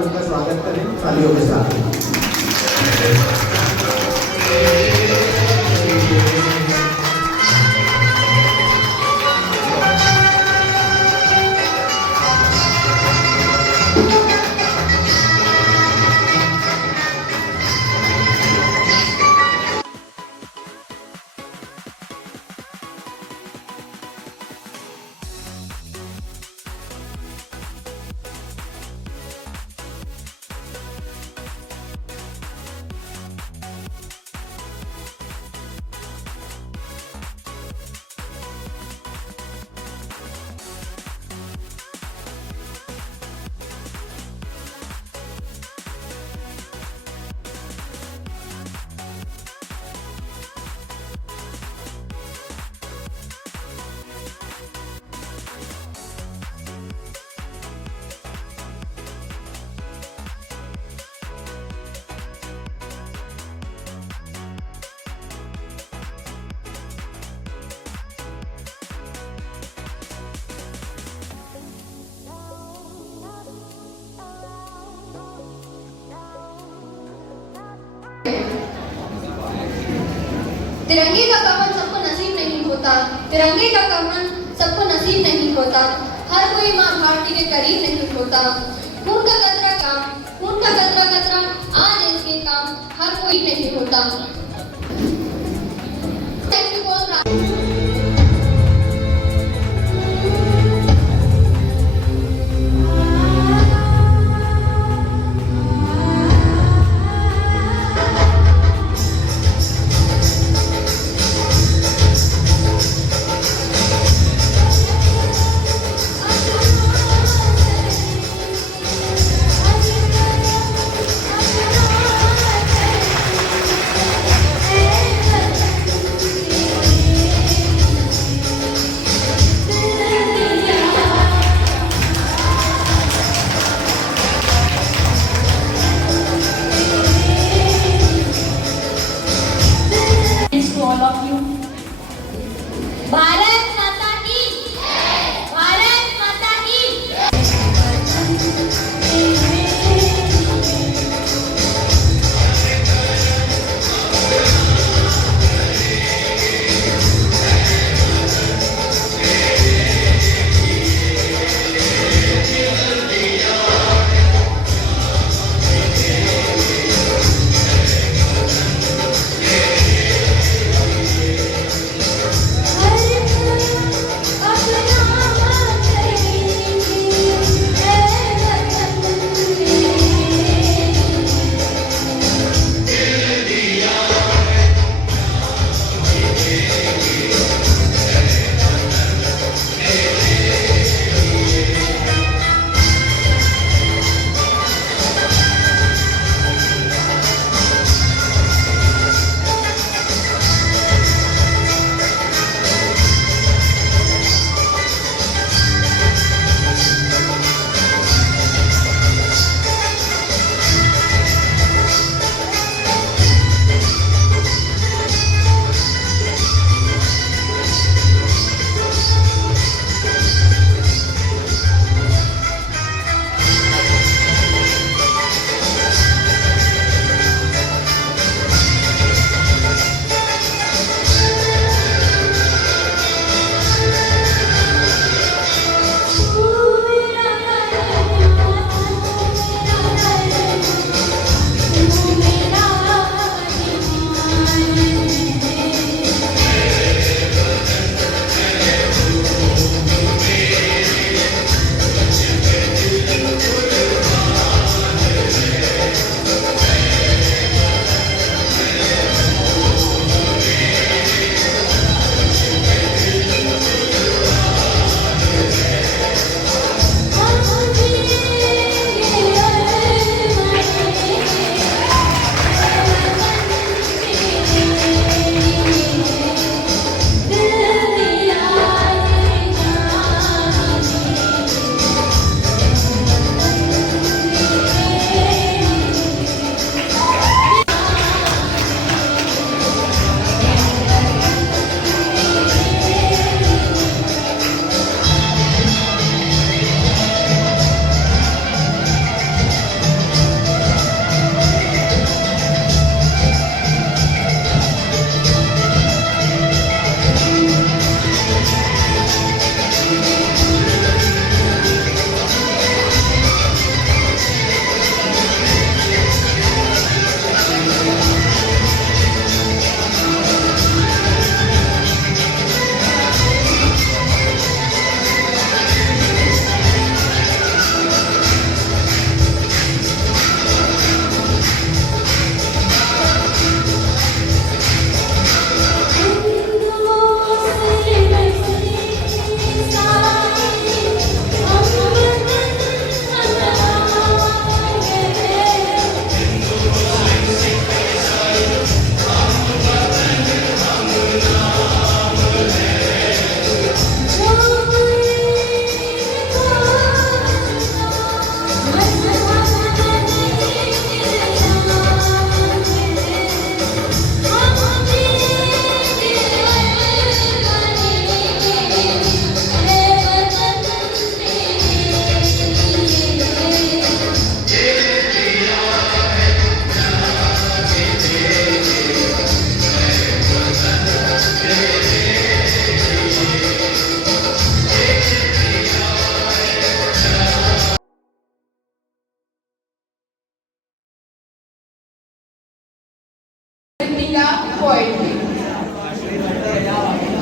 उनका स्वागत करें तालियों के साथ। तिरंगे का कमल सबको नसीब नहीं होता, तिरंगे का कमल सबको नसीब नहीं होता, हर कोई माँ भारती के करीब नहीं होता। खून का कतरा काम, खून का कतरा कतरा आज इसके काम हर कोई नहीं होता।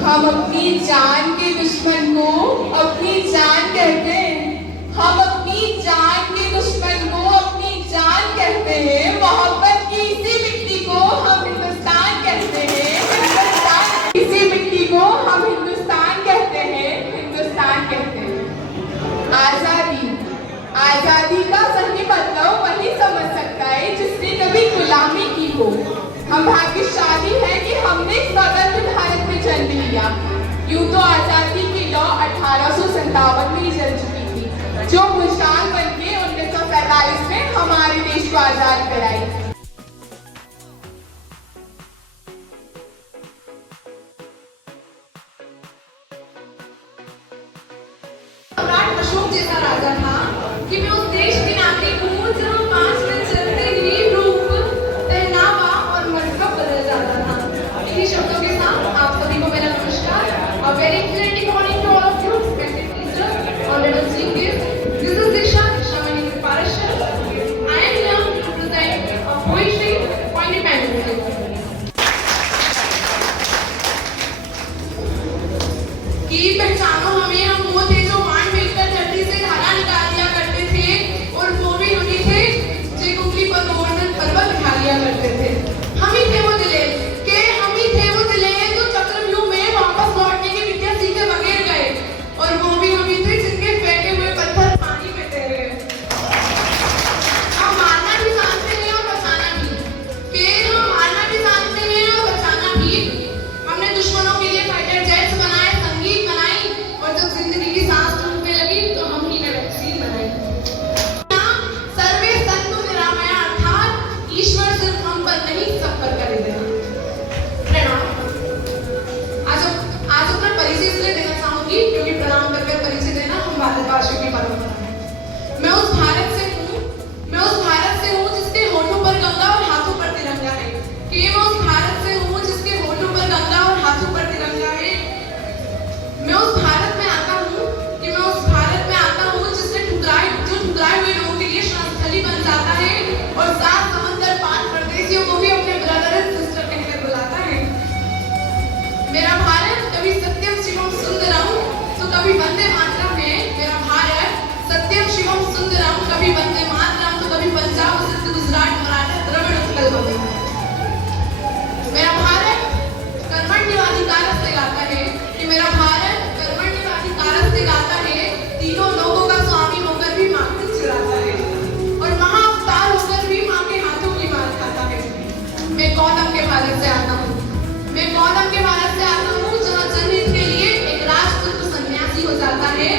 हम अपनी जान के दुश्मन को अपनी जान कहते हैं। हम अपनी जान के दुश्मन को अपनी जान कहते हैं। मोहब्बत की इसी मिट्टी को हम हिंदुस्तान कहते हैं। हिंदुस्तान इसी मिट्टी को हम हिंदुस्तान कहते हैं। हिंदुस्तान कहते हैं। आजादी, आजादी का सही मतलब वही समझ सकता है जिसने कभी गुलामी की हो। हम भाग्यशाली हैं कि हमने स्वतंत्र भारत में जन्म लिया। यूं तो आजादी की लौ 1857 में ही जल चुकी थी, जो मुशाल बन के 1947 में हमारे देश को आजाद कराई। सम्राट अशोक जैसा राजा था कि मैं उस देश की नागरिक हूँ जहाँ 5 मिनट चलते ही रूप, पहनावा और मजहब बदल जाता था। इन्हीं शब्दों के साथ आप सभी को मेरा नमस्कार। A very great morning to all of you, respected teachers, honorable seniors. This is Disha Shamani Parashar. I am here to present a poetry on Independence Day. कि पहचानो हमें, हम वो थे जो बाण फेंककर धरती से धारा निकाल दिया करते थे, और वो भी हम ही थे जो कुंडली पर गोवर्धन पर्वत उठा लिया करते थे। हम ही थे वो दिले के, हम ही थे वो दिले जो चक्रव्यूह में वापस लौटने की विद्या सीखे बगैर गए, और वो भी हम ही थे जिनके फेंके हुए पत्थर पानी में तैर गए। हम मारना भी जानते हैं और बचाना भी, कि हम मारना भी जानते हैं और बचाना भी। हमने दुश्मनों के लिए फाइटर जेट्स बनाए, संगीत बनाई, और जब जिंदगी की सांस टूटने लगी तो हम ही ने वैक्सीन बनाई। सर्वे संतु निरामया, अर्थात ईश्वर सिर्फ हम पर नहीं सब पर करे देना। प्रणाम। आज अपना परिचय इसलिए देना चाहूंगी क्योंकि प्रणाम करके परिचय देना हम भारतवासियों की परंपरा है। मैं उस भारत से हूँ जिसके होठों पर गंगा और हाथों पर तिरंगा है। कि मैं उस भारत से हूँ जिसके होठों पर गंगा और हाथों पर तिरंगा है। मैं उस भारत में आता हूँ जिसने ठुकराए हुए लोगों के लिए श्रमस्थली बन जाता है, और 7 समंदर पार परदेशियों को भी अपने ब्रदर एंड सिस्टर कहकर बुलाता है। मेरा भारत कभी सत्यम शिवम सुंदरम तो कभी वंदे मातरम है। मेरा भारत सत्यम शिवम सुंदरम, कभी वंदे मातरम तो कभी पंजाब, सिंध, गुजरात, मराठा, द्रविड़, उत्कल वगैरह। मेरा भारत कर्मण्यवाधिकारस्ते गाता है कि मेरा भारत कर्मण्यवाधिकारस्ते गाता है। तीनों लोगों का स्वामी होकर भी माँ को चिढ़ाता है, और महाअवतार होकर भी माँ के हाथों की मार खाता है। मैं गौतम के भारत से आता हूँ जहाँ जनहित के लिए एक राजपुत्र सन्यासी हो जाता है।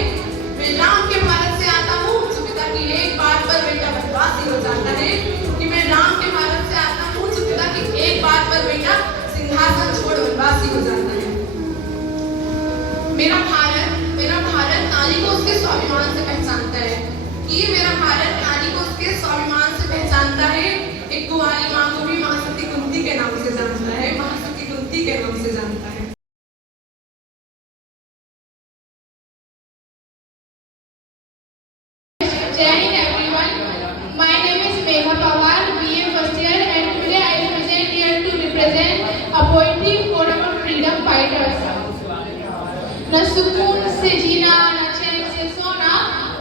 मैं राम के भारत से आता हूँ जो पिता की एक बात पर बेटा वनवासी हो जाता है। कि मैं राम के भारत से आता हूँ जो पिता की एक बात पर बेटा सिंहासन छोड़ वनवासी हो जाता है। मेरा भारत नारी को उसके स्वाभिमान से पहचानता है। कि मेरा भारत नारी को उसके स्वाभिमान से पहचानता है। एक कुंवारी माँ को भी महासती कुंती के नाम से जानता है, महासती कुंती के नाम से जानता है। Jai Hind everyone. My name is Megha Pawar, BA first year, and today I am present here to represent a poetry forum of freedom fighters. न सुकून से जीना, न चैन से सोना,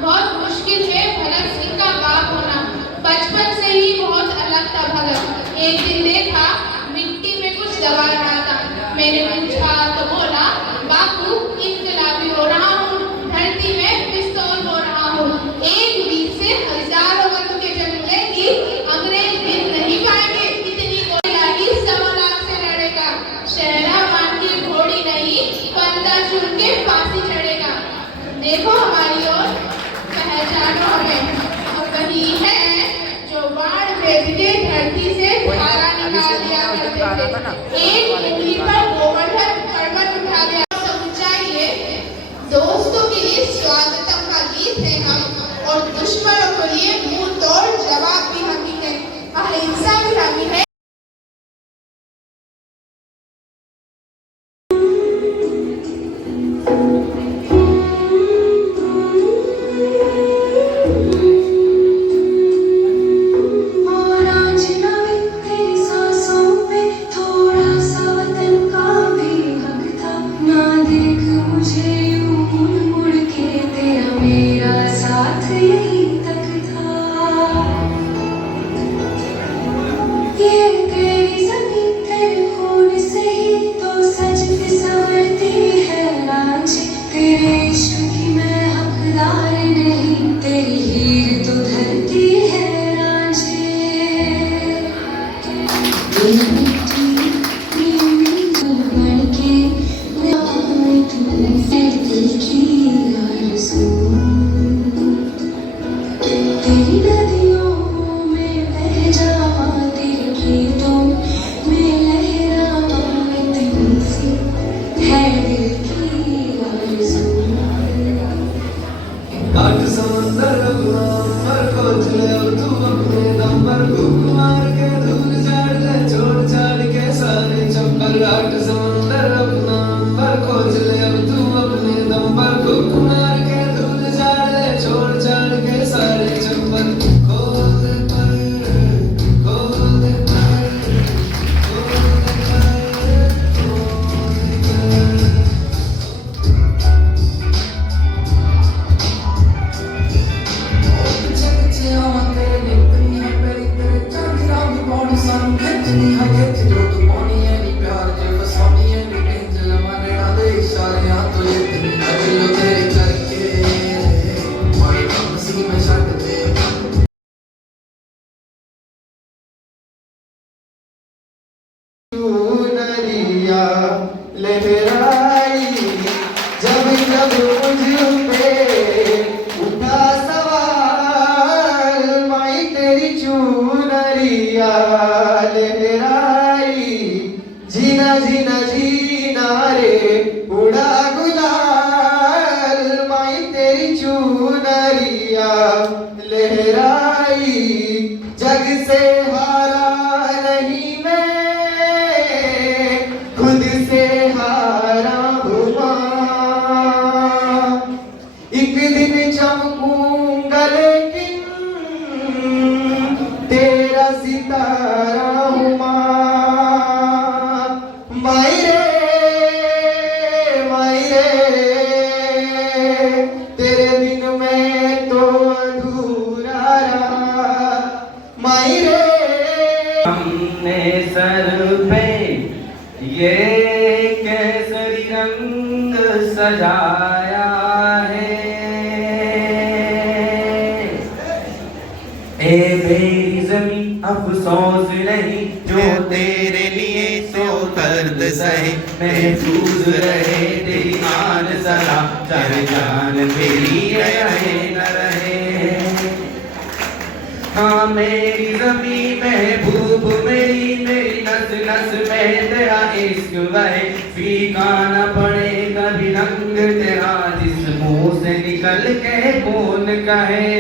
बहुत मुश्किल है भगत सिंह का बाप होना। बचपन से ही बहुत अलग था भगत। एक दिन देखा मिट्टी में कुछ दबा रहा था। मैंने पूछा तो बोला, बापू इनकलाबी हो रहा हूँ, धरती में पिस्तौल हो रहा हूँ। एक बीज से हजारों वर्ग के जन्म लेगी, अंग्रेज दिन नहीं पाएंगे। इतनी गोली लागी 1.25 लाख से लड़ेगा। शहरा मान की घोड़ी नहीं, पंदा चुन के फांसी चढ़ेगा। देखो हमारी ओर, पहचानो हमें, हम वही है जो बाढ़ भेज के धरती से धारा निकाल दिया करते थे। एक उंगली पर गोवर्धन पर्वत उठा दिया। समझाइए, दोस्तों के लिए स्वागतम का गीत है हम, और दुश्मनों के लिए मुंह तोड़ जवाब भी हम ही है, अहिंसा भी हम ही है। और आज नवीन तेरी सांसों में थोड़ा सा चालियां तो इतनी अगलो तेरे करके बड़ी कम सी में छट दे नरिया लहराई जब जब मुझ पे उठा सवाल माई तेरी चूनरिया लहराई जीना जीना जीना रे उड़ा गुलाल माई तेरी चूनरिया लहराई जग से हारा नहीं मैं खुद से हारा हूँ माँ एक दिन चमकूंगा लेकिन तेरा सितारा हूँ माँ मायरे तेरे बिन मैं तो अधूरा रहा मायरे हमने सर पे ये केसरी रंग सजाया है ए मेरी जमीन अफसोस नहीं जो तेरे लिए तो दर्द सहे महफूज रहे तेरी आन सदा चाहे जान मेरी रहे न रहे हाँ मेरी जमीन महबूब मेरी नस नस में तेरा इश्क बहे फीका न पड़े कभी रंग तेरा जिस मुंह से निकल के कौन कहे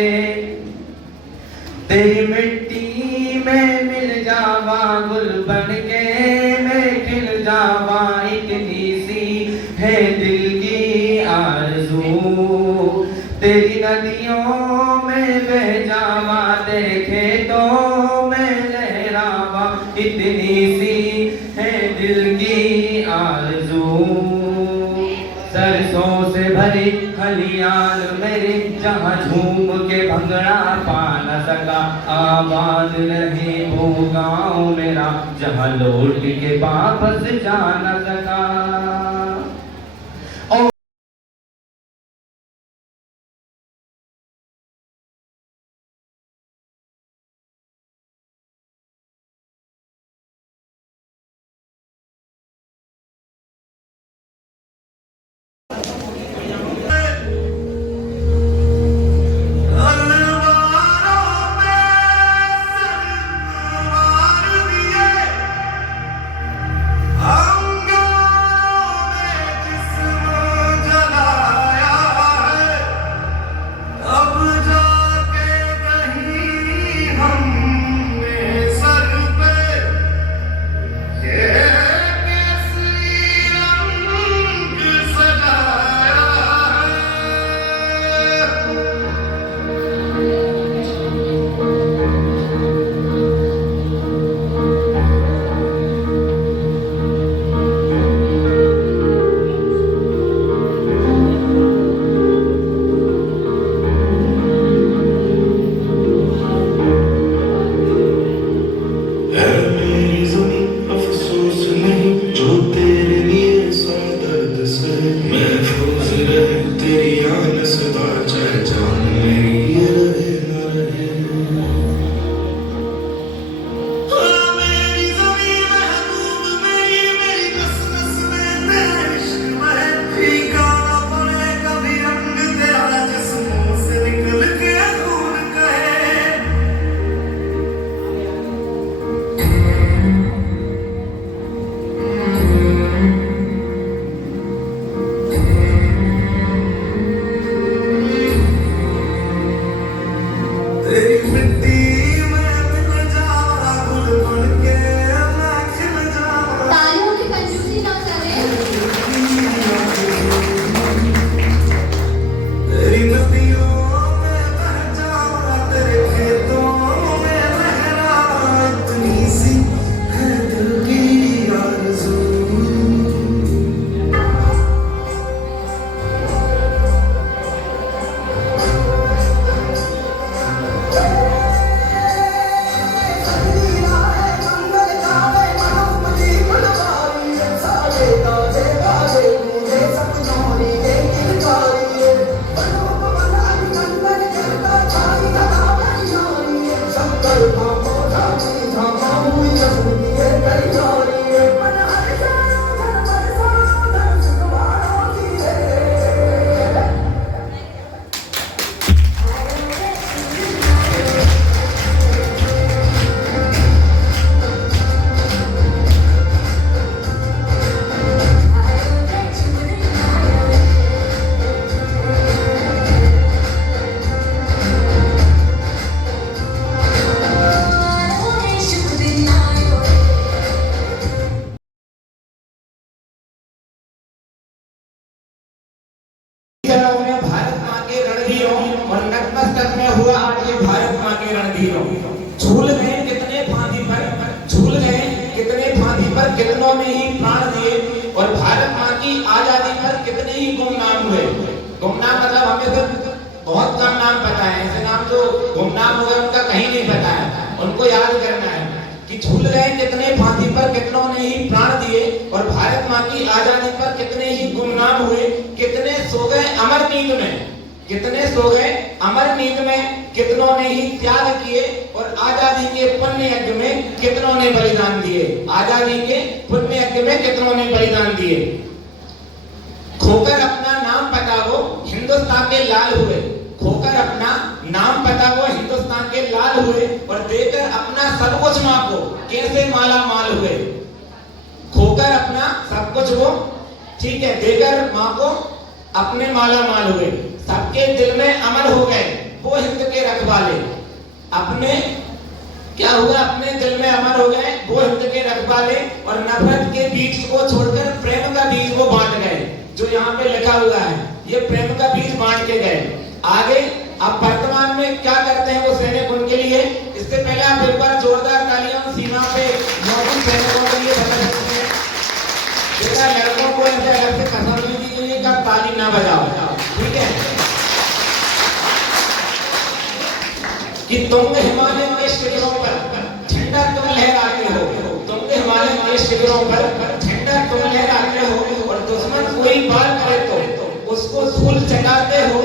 तेरी मिट्टी में मिल जावा गुल बन के मैं खिल जावा इतनी सी है दिल की आरज़ू तेरी नदियों में बह जावा देखे तो मैं लहरावा इतनी सी है दिल की आरज़ू सरसों से भरी खलियान मेरे जहाँ झूम के भंगड़ा पा न सका आबाद रहे वो गाँव मेरा जहाँ लौट के वापस जा न सका अंगार हुआ आज ये भारत माँ के रणधीरों, झूल गए कितने फांदी पर, झूल गए कितने फांदी पर, कितनों ने ही प्राण दिए और भारत माँ की आजादी पर कितने ही गुमनाम हुए। गुमनाम मतलब हमें तो बहुत कम नाम पता है, ऐसे नाम जो गुमनाम हो गए उनका कहीं नहीं पता है, उनको याद करना है कि झूल गए कितने फांदी पर, कितनों ने ही प्राण दिए और भारत माँ की आजादी पर कितने ही गुमनाम हुए, कितने सो गए अमर नींद में, कितने सो गए अमर नींद में, कितनों ने ही त्याग किए और आजादी के पुण्य यज्ञ में कितनों ने बलिदान दिए, आजादी के पुण्य यज्ञ में कितनों ने बलिदान दिए। खोकर अपना नाम पता वो हिंदुस्तान के लाल हुए, खोकर अपना नाम पता वो हिंदुस्तान के लाल हुए और देकर अपना सब कुछ माँ को कैसे माला माल हुए। खोकर अपना सब कुछ वो, ठीक है, देकर माँ को अपने माला माल हुए, सबके दिल में अमर हो गए वो हिंद के रखवाले, अपने क्या हुआ, अपने दिल में अमर हो गए वो हिंद के रखवाले और नफरत के बीज को छोड़कर प्रेम का बीज वो बांट गए। जो यहाँ पे लिखा हुआ है ये प्रेम का बीज बांट के गए। आगे अब वर्तमान में क्या करते हैं वो सैनिक उनके लिए, इससे पहले आप एक बार जोरदार तालियां सीमा पे मौजूद सैनिकों के लिए बजा सकते हैं। बेटा लड़कों को ऐसे अलग से कसम नहीं दी गई कि आप ताली ना बजाओ, ठीक है, कि तुम हिमालय के शिखरों पर झंडा तुम लहराते हो, तुम हिमालय के शिखरों पर झंडा तुम लहराते हो और दुश्मन कोई वार करे तो उसको धूल चटाते हो,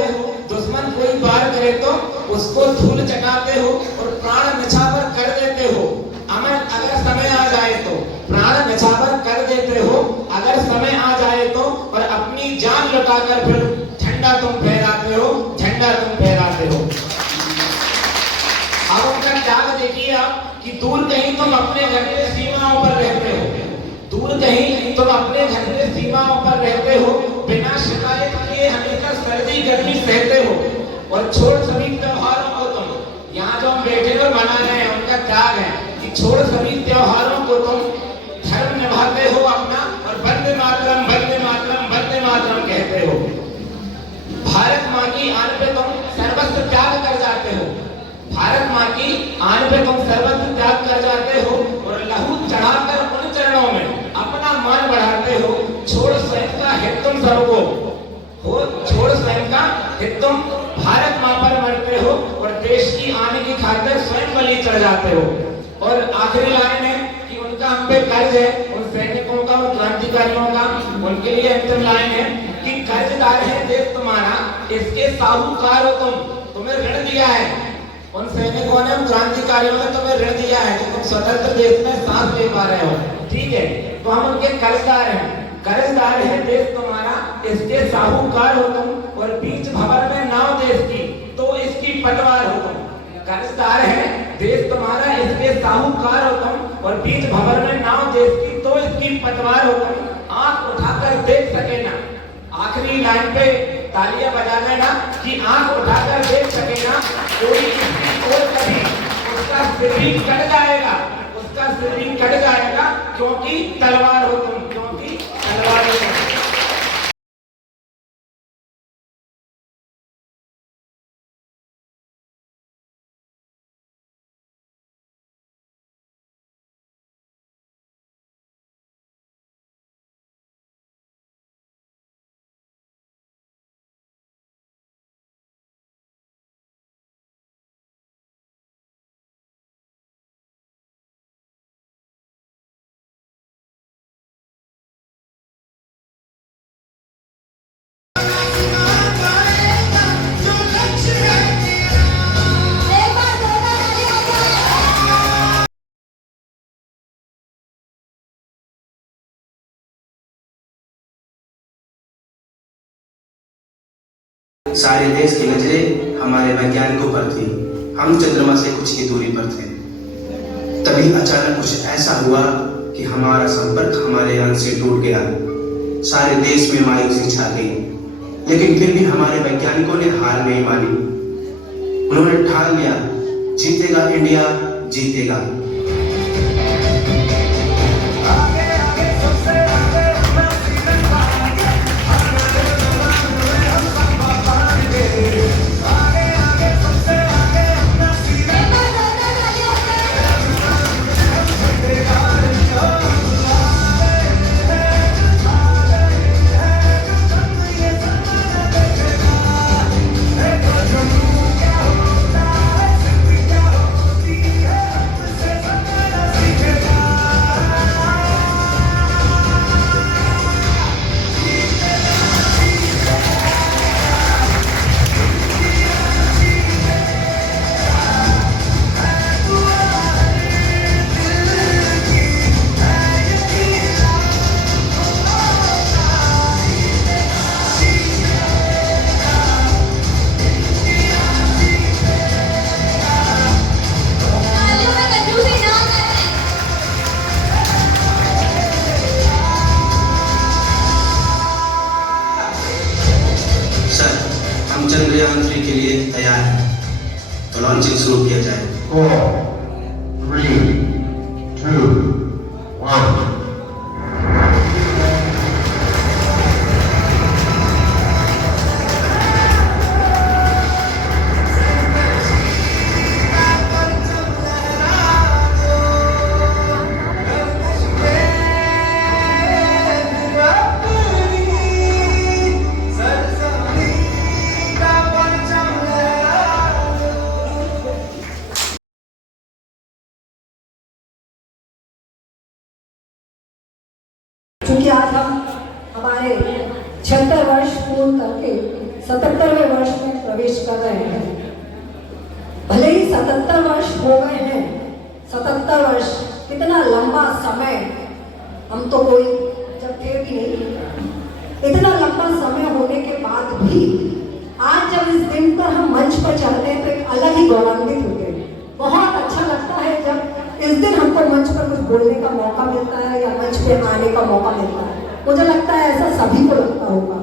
दुश्मन कोई वार करे तो उसको धूल चटाते हो और प्राण निछावर कर देते हो। अमर अगर समय आ जाए तो प्राण निछावर कर देते हो अगर समय आ जाए तो, और अपनी जान लुटाकर फिर झंडा तुम फहराते हो, झंडा तुम फहराते हो। अब उनका त्याग देखिए आप कि दूर कहीं तुम अपने घर के सीमाओं पर रहते हो, दूर कहीं तुम अपने घर के सीमाओं पर रहते हो, बिना शिकायत किए हमेशा सर्दी गर्मी सहते हो और छोड़ सभी त्योहारों को तुम, यहाँ जो हम बैठे हुए मना रहे हैं उनका त्याग है कि छोड़ सभी त्योहारों को तुम धर्म निभाते हो अपना और वंदे मातरम वंदे मातरम वंदे मातरम कहते हो। भारत माँ की आन पे तुम सर्वस्व त्याग कर जाते हो, भारत माँ की आन पे तुम सर्वस्व त्याग कर जाते हो और लहू चढ़ाकर उन चरणों में अपना मान बढ़ाते हो। छोड़ स्वयं का हित तुम सबको हो, छोड़ स्वयं का हित तुम भारत माँ पर मरते हो और देश की आने की खातिर स्वयं बलि चढ़ जाते हो। और आखिरी लाइन है कि उनका हम पे कर्ज है, उन सैनिकों का, उन क्रांतिकारियों का, उनके लिए अंतिम लाइन है कि कर्जदार है देश तुम्हारा, इसके साहूकार हो तुम, तुम्हें ऋण दिया है, उन सैनिकों ने, उन क्रांतिकारियों ने तुम्हें ऋण दिया है कि तुम स्वतंत्र देश में सांस ले पा रहे हो, ठीक है, तो हम उनके कर्जदार हैं, कर्जदार है देश तुम्हारा, इसके साहूकार हो तुम और बीच भंवर में नाव देश की तो इसकी पतवार हो तुम। कर्जदार है देश तुम्हारा, इसके साहूकार हो तुम और बीच भंवर में नाव देश की तो इसकी पतवार हो तुम। आंख उठाकर देख सके ना, आखिरी लाइन पे तालियां बजा देना कि आंख उठाकर देख सके ना कोई किसी को कभी, उसका सिर भी कट जाएगा, उसका सिर भी कट जाएगा क्योंकि तलवार हो तुम, क्योंकि तलवार हो तुम। सारे देश की नजरें हमारे वैज्ञानिकों पर थी, हम चंद्रमा से कुछ ही दूरी पर थे। तभी अचानक कुछ ऐसा हुआ कि हमारा संपर्क हमारे यान से टूट गया। सारे देश में मायूसी छा गई, लेकिन फिर भी हमारे वैज्ञानिकों ने हार नहीं मानी। उन्होंने ठान लिया, जीतेगा इंडिया, जीतेगा। हम चंद्रयान 3 के लिए तैयार हैं। तो लॉन्चिंग शुरू किया जाए। 4, 3, 2, 1। क्योंकि आज हम हमारे 76 वर्ष पूर्ण करके 77वें वर्ष में प्रवेश कर रहे हैं। भले ही 77 वर्ष हो गए हैं, 77 वर्ष कितना लंबा समय, हम तो कोई जब थे भी नहीं, इतना लंबा समय होने के बाद भी आज जब इस दिन पर हम मंच पर चढ़ते हैं तो एक अलग ही गौरवान्वित होते हैं। बहुत अच्छा लगता है जब इस दिन हमको मंच पर कुछ बोलने का मौका मिलता है या मंच पे आने का मौका मिलता है। मुझे लगता है ऐसा सभी को लगता होगा।